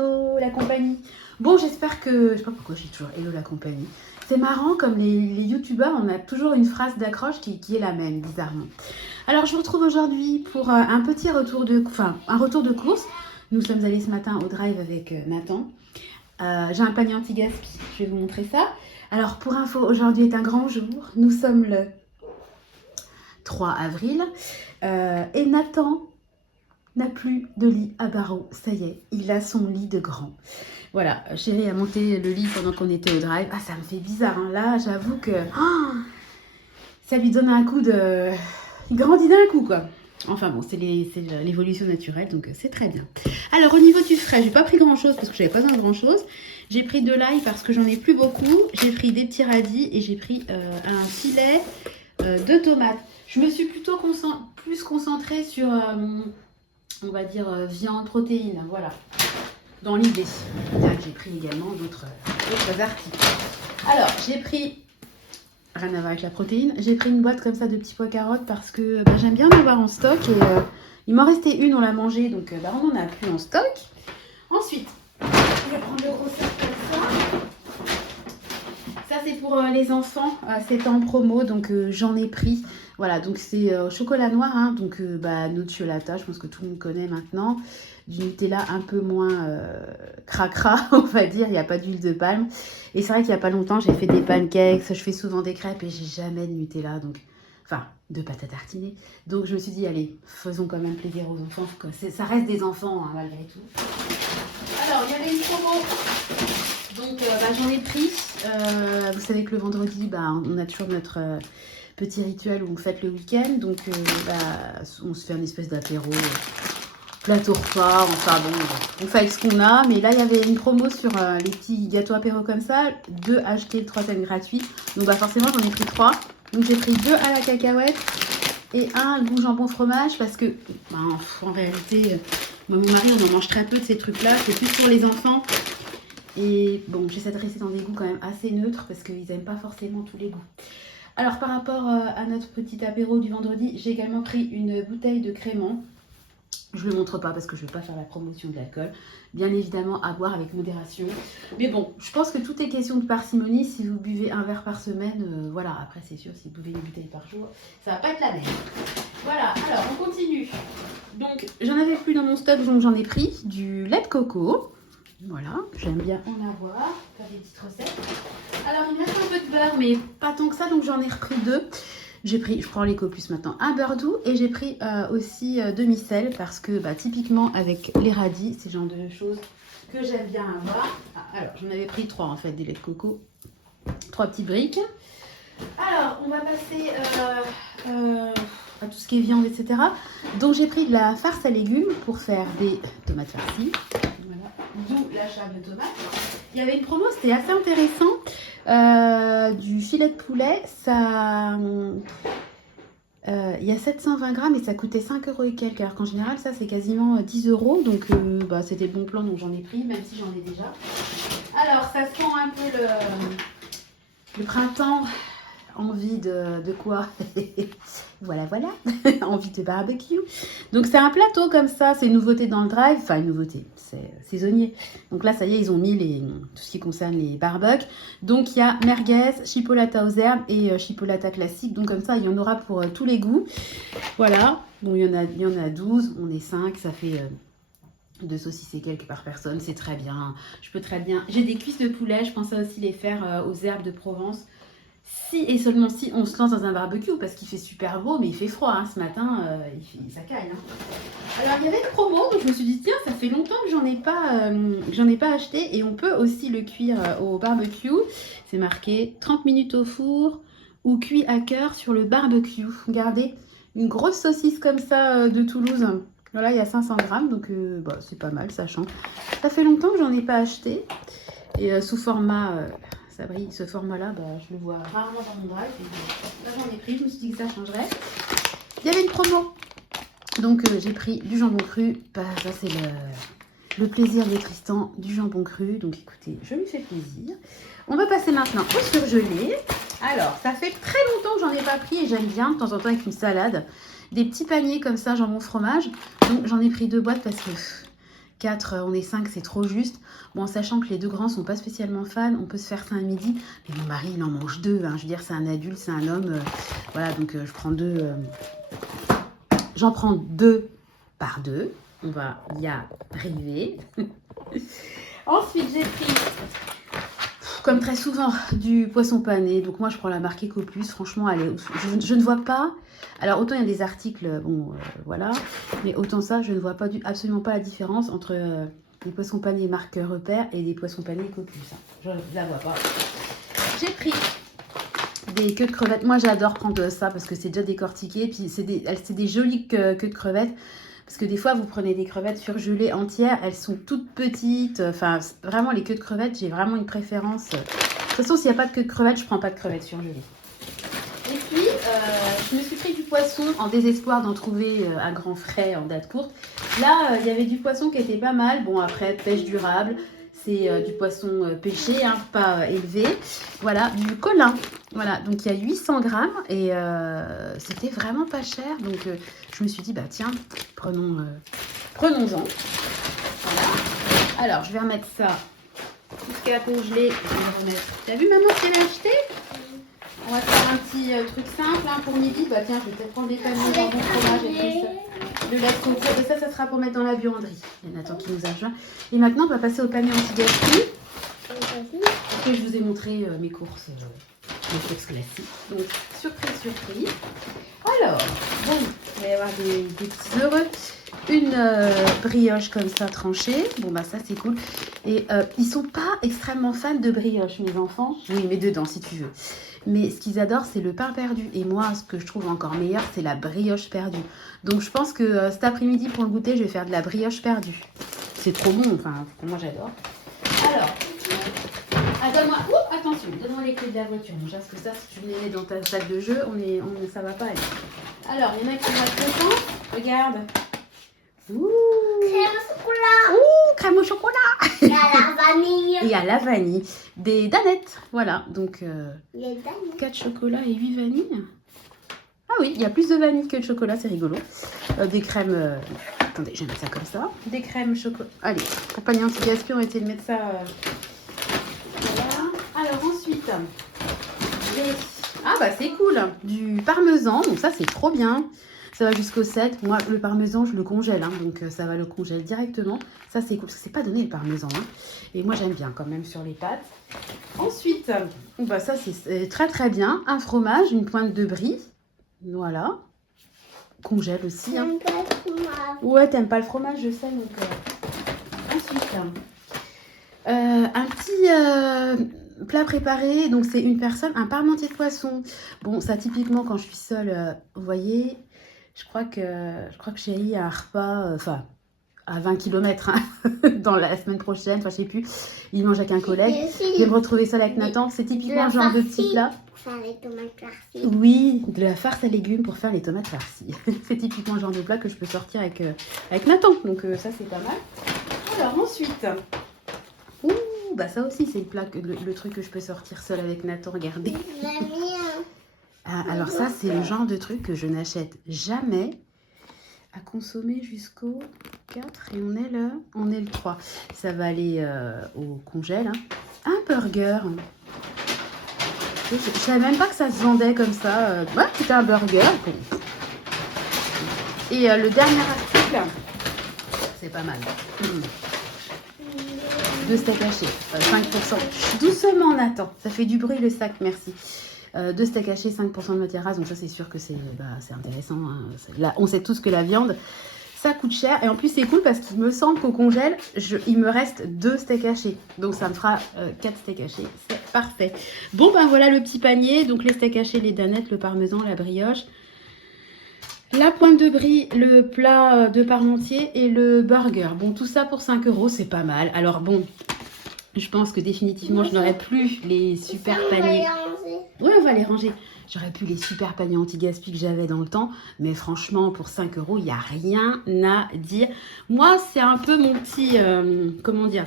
Hello la compagnie. Bon, j'espère que... Je sais pas pourquoi je dis toujours hello la compagnie. C'est marrant, comme les youtubeurs, on a toujours une phrase d'accroche qui est la même, bizarrement. Alors, je vous retrouve aujourd'hui pour un petit retour de... Enfin, un retour de course. Nous sommes allés ce matin au drive avec Nathan. J'ai un panier anti-gaspi, je vais vous montrer ça. Alors, pour info, aujourd'hui est un grand jour. Nous sommes le 3 avril. Et Nathan n'a plus de lit à barreaux. Ça y est, il a son lit de grand. Voilà, chérie a monté le lit pendant qu'on était au drive. Ah, ça me fait bizarre, hein. Là, j'avoue que ça lui donne un coup de... Il grandit d'un coup, quoi. Enfin bon, c'est l'évolution naturelle, donc c'est très bien. Alors, au niveau du frais, j'ai pas pris grand-chose parce que j'avais pas besoin de grand-chose. J'ai pris de l'ail parce que j'en ai plus beaucoup. J'ai pris des petits radis et j'ai pris un filet de tomates. Je me suis plutôt plus concentrée sur, on va dire, viande, protéines, voilà. Dans l'idée. J'ai pris également d'autres articles. Alors, j'ai pris, rien à voir avec la protéine, j'ai pris une boîte comme ça de petits pois carottes parce que j'aime bien en avoir en stock. Et il m'en restait une, on l'a mangée, donc on n'en a plus en stock. Ensuite, je vais prendre le gros sac comme ça. Ça, c'est pour les enfants, c'est en promo, donc j'en ai pris. Voilà, donc c'est chocolat noir, hein, donc nocciolata, je pense que tout le monde connaît maintenant. Du Nutella un peu moins cracra, on va dire, il n'y a pas d'huile de palme. Et c'est vrai qu'il n'y a pas longtemps, j'ai fait des pancakes, je fais souvent des crêpes et j'ai jamais de Nutella, donc... Enfin, de pâte à tartiner. Donc je me suis dit, allez, faisons quand même plaisir aux enfants. Ça reste des enfants, hein, malgré tout. Alors, il y avait une promo. Donc j'en ai pris. Vous savez que le vendredi, on a toujours notre petit rituel où on fête le week-end. Donc on se fait une espèce d'apéro, plateau repas. Enfin bon, on fait avec ce qu'on a. Mais là, il y avait une promo sur les petits gâteaux apéro comme ça. 2 achetés, le 3e gratuit. Donc forcément, j'en ai pris 3. Donc j'ai pris 2 à la cacahuète et un goût jambon fromage parce que en réalité, moi, mon mari, on en mange très peu de ces trucs-là. C'est plus pour les enfants. Et bon, j'essaie de rester dans des goûts quand même assez neutres parce qu'ils n'aiment pas forcément tous les goûts. Alors par rapport à notre petit apéro du vendredi, j'ai également pris une bouteille de crémant. Je ne le montre pas parce que je ne vais pas faire la promotion de l'alcool. Bien évidemment, à boire avec modération. Mais bon, je pense que tout est question de parcimonie. Si vous buvez un verre par semaine, voilà. Après, c'est sûr, si vous buvez une bouteille par jour, ça ne va pas être la même. Voilà, alors on continue. Donc, j'en avais plus dans mon stock, donc j'en ai pris du lait de coco. Voilà, j'aime bien en avoir, faire des petites recettes. Alors, il me reste un peu de beurre, mais pas tant que ça, donc j'en ai repris 2. Je prends les Copus maintenant, un beurre doux et j'ai pris aussi demi-sel parce que typiquement avec les radis, c'est le genre de choses que j'aime bien avoir. Alors, j'en avais pris 3 en fait, des laits de coco, 3 petites briques. Alors, on va passer à tout ce qui est viande, etc. Donc, j'ai pris de la farce à légumes pour faire des tomates farcies. Voilà, d'où l'achat de tomates. Il y avait une promo, c'était assez intéressant. Du filet de poulet, ça, il y a 720 grammes et ça coûtait 5 € et quelques. Alors qu'en général, ça c'est quasiment 10 €. Donc c'était le bon plan, donc j'en ai pris, même si j'en ai déjà. Alors, ça sent un peu le printemps. Envie de quoi? Voilà, envie de barbecue. Donc c'est un plateau comme ça, c'est une nouveauté dans le drive, enfin une nouveauté, c'est saisonnier. Donc là, ça y est, ils ont mis tout ce qui concerne les barbecues. Donc il y a merguez, chipolata aux herbes et chipolata classique. Donc comme ça, il y en aura pour tous les goûts. Voilà, bon, il y en a 12, on est 5, ça fait... 2 saucisses et quelques par personne, c'est très bien. Je peux très bien... J'ai des cuisses de poulet, je pensais aussi les faire aux herbes de Provence. Si et seulement si on se lance dans un barbecue, parce qu'il fait super beau, mais il fait froid, hein, ce matin, ça caille. Hein. Alors il y avait une promo, donc je me suis dit tiens, ça fait longtemps que j'en ai pas acheté, et on peut aussi le cuire au barbecue. C'est marqué 30 minutes au four ou cuit à cœur sur le barbecue. Regardez, une grosse saucisse comme ça de Toulouse. Voilà, il y a 500 grammes, donc c'est pas mal, sachant. Ça fait longtemps que j'en ai pas acheté, et sous format... ça brille, ce format-là, je le vois rarement dans mon drive. Là, j'en ai pris, je me suis dit que ça changerait. Il y avait une promo. Donc, j'ai pris du jambon cru. Ça, c'est le plaisir de Tristan, du jambon cru. Donc, écoutez, je lui fais plaisir. On va passer maintenant au surgelé. Alors, ça fait très longtemps que j'en ai pas pris et j'aime bien, de temps en temps, avec une salade. Des petits paniers comme ça, jambon fromage. Donc, j'en ai pris 2 boîtes parce que... 4, on est 5, c'est trop juste. Bon, en sachant que les 2 grands sont pas spécialement fans, on peut se faire ça à midi. Mais mon mari, il en mange 2. Hein. Je veux dire, c'est un adulte, c'est un homme. Voilà, donc je prends 2. J'en prends 2 par 2. On va y arriver. Ensuite, j'ai pris, comme très souvent, du poisson pané. Donc moi, je prends la marque Ecoplus. Franchement, je ne vois pas. Alors, autant il y a des articles, bon, voilà. Mais autant ça, je ne vois pas absolument pas la différence entre les poissons panés marque Repère et les poissons panés Ecoplus. Hein. Je ne la vois pas. J'ai pris des queues de crevettes. Moi, j'adore prendre ça parce que c'est déjà décortiqué. Puis, c'est des jolies queues de crevettes. Parce que des fois, vous prenez des crevettes surgelées entières, elles sont toutes petites. Enfin, vraiment, les queues de crevettes, j'ai vraiment une préférence. De toute façon, s'il n'y a pas de queue de crevettes, je ne prends pas de crevettes surgelées. Et puis, je me suis pris du poisson en désespoir d'en trouver à grand frais en date courte. Là, il y avait du poisson qui était pas mal. Bon, après, pêche durable. C'est du poisson pêché, hein, pas élevé. Voilà, du colin. Voilà, donc il y a 800 grammes et c'était vraiment pas cher. Donc je me suis dit, bah tiens, prenons-en. Voilà. Alors, je vais remettre ça jusqu'à la congelée. Je vais remettre. T'as vu maman ce qu'elle a acheté? On va faire un petit truc simple hein, pour midi. Bah tiens, je vais peut-être prendre des paniers jambon fromage et tout ça. Le lait de coco. Et ça sera pour mettre dans la buanderie. Il y a Nathan qui nous a rejoint. Et maintenant, on va passer au panier anti-gaspi. Et je vous ai montré mes courses. Les courses classiques. Donc, surprise. Alors, bon, il va y avoir des petits heureux. Une brioche comme ça tranchée. Bon, bah ça, c'est cool. Et ils sont pas extrêmement fans de brioche, mes enfants. Oui, mais dedans, si tu veux. Mais ce qu'ils adorent, c'est le pain perdu. Et moi, ce que je trouve encore meilleur, c'est la brioche perdue. Donc, je pense que cet après-midi, pour le goûter, je vais faire de la brioche perdue. C'est trop bon. Enfin, moi, j'adore. Alors... Ah, donne-moi, attention, donne-moi les clés de la voiture. Déjà, parce que ça, si tu les mets dans ta salle de jeu, ça va pas aller. Alors, il y en a qui vont être contents. Regarde. Ouh. Crème au chocolat. Ouh, crème au chocolat. Il y a la vanille. Et à la vanille. Des danettes. Voilà, donc Les danettes. 4 chocolats et 8 vanilles. Ah oui, il y a plus de vanille que de chocolat, c'est rigolo. Des crèmes... Attendez, je vais mettre ça comme ça. Des crèmes chocolat. Allez, pour panier anti-gaspi, on va essayer de mettre ça... Voilà. Alors ensuite, j'ai... Ah bah c'est cool, du parmesan, donc ça c'est trop bien. Ça va jusqu'au 7. Moi le parmesan je le congèle, hein, donc ça va le congèle directement. Ça c'est cool, parce que c'est pas donné le parmesan. Hein. Et moi j'aime bien quand même sur les pâtes. Ensuite, bah ça c'est très très bien. Un fromage, une pointe de brie. Voilà. Congèle aussi. Hein. Ouais, t'aimes pas le fromage, je sais. Donc, ensuite, un petit... plat préparé, donc c'est une personne, un parmentier de poisson. Bon, ça typiquement quand je suis seule, vous voyez, je crois que j'ai eu un repas, enfin, à 20 km hein, dans la semaine prochaine, enfin je sais plus, il mange avec un collègue. Je vais me retrouver seule avec Nathan, c'est typiquement le genre de petit plat. Pour faire les tomates farcies. Oui, de la farce à légumes pour faire les tomates farcies. C'est typiquement le genre de plat que je peux sortir avec Nathan, donc ça c'est pas mal. Alors ensuite... Ouh, bah ça aussi, c'est le truc que je peux sortir seule avec Nathan, regardez. Ah, alors ça, c'est le genre de truc que je n'achète jamais à consommer jusqu'au 4 et on est le 3. Ça va aller au congèle. Hein. Un burger. Je savais même pas que ça se vendait comme ça. Ouais, c'était un burger. Et le dernier article, c'est pas mal. 2 steaks hachés, 5%. Doucement, Nathan. Ça fait du bruit le sac, merci. 2 steaks hachés, 5% de matière grasse. Donc ça, c'est sûr que c'est intéressant. Hein. Là, on sait tous que la viande, ça coûte cher. Et en plus, c'est cool parce qu'il me semble qu'au congèle, il me reste 2 steaks hachés. Donc ça me fera 4 steaks hachés. C'est parfait. Bon, ben voilà le petit panier. Donc les steaks hachés, les danettes, le parmesan, la brioche. La pointe de brie, le plat de parmentier et le burger. Bon, tout ça pour 5 €, c'est pas mal. Alors bon, je pense que définitivement, je n'aurai plus les super paniers. Ouais, on va les ranger. J'aurais plus les super paniers anti-gaspi que j'avais dans le temps. Mais franchement, pour 5 €, il n'y a rien à dire. Moi, c'est un peu mon petit... comment dire ?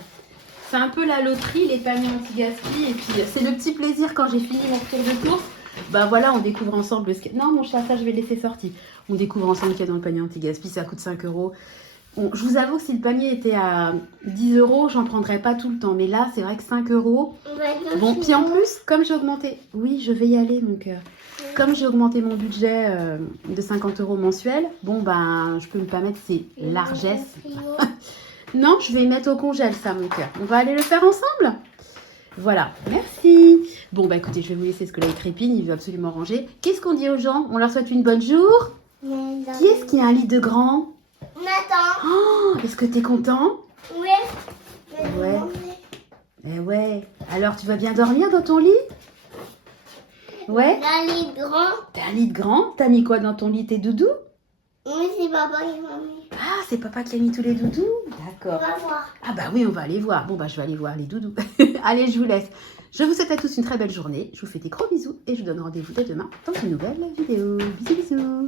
C'est un peu la loterie, les paniers anti-gaspi. Et puis, c'est le petit plaisir quand j'ai fini mon tour de course. Bah voilà, on découvre ensemble ce qu'il y a. Non, mon chat, ça, je vais laisser sortir. On découvre ensemble ce qu'il y a dans le panier anti-gaspi. Ça coûte 5 €. Bon, je vous avoue que si le panier était à 10 euros, j'en prendrais pas tout le temps. Mais là, c'est vrai que 5 euros. On va être Bon, dans puis en le plus, comme j'ai augmenté... Oui, je vais y aller, mon cœur. Comme j'ai augmenté mon budget de 50 euros mensuel, bon, ben, je peux me permettre ces largesses. Non, je vais y mettre au congèle, ça, mon cœur. On va aller le faire ensemble. Voilà, merci. Bon, bah écoutez, je vais vous laisser parce que là, il trépine, il veut absolument ranger. Qu'est-ce qu'on dit aux gens? On leur souhaite une bonne jour. Qui est-ce qui a un lit de grand? Nathan. Oh, est-ce que t'es content? Oui. Ouais. Eh ouais. Alors, tu vas bien dormir dans ton lit? Ouais. Dans les grands. T'as un lit de grand? T'as mis quoi dans ton lit? Tes doudous? Oui, c'est papa qui m'a mis. Ah, c'est papa qui a mis tous les doudous? On D'accord. va voir. Ah bah oui, on va aller voir. Bon bah je vais aller voir les doudous. Allez, je vous laisse. Je vous souhaite à tous une très belle journée. Je vous fais des gros bisous et je vous donne rendez-vous dès demain dans une nouvelle vidéo. Bisous bisous.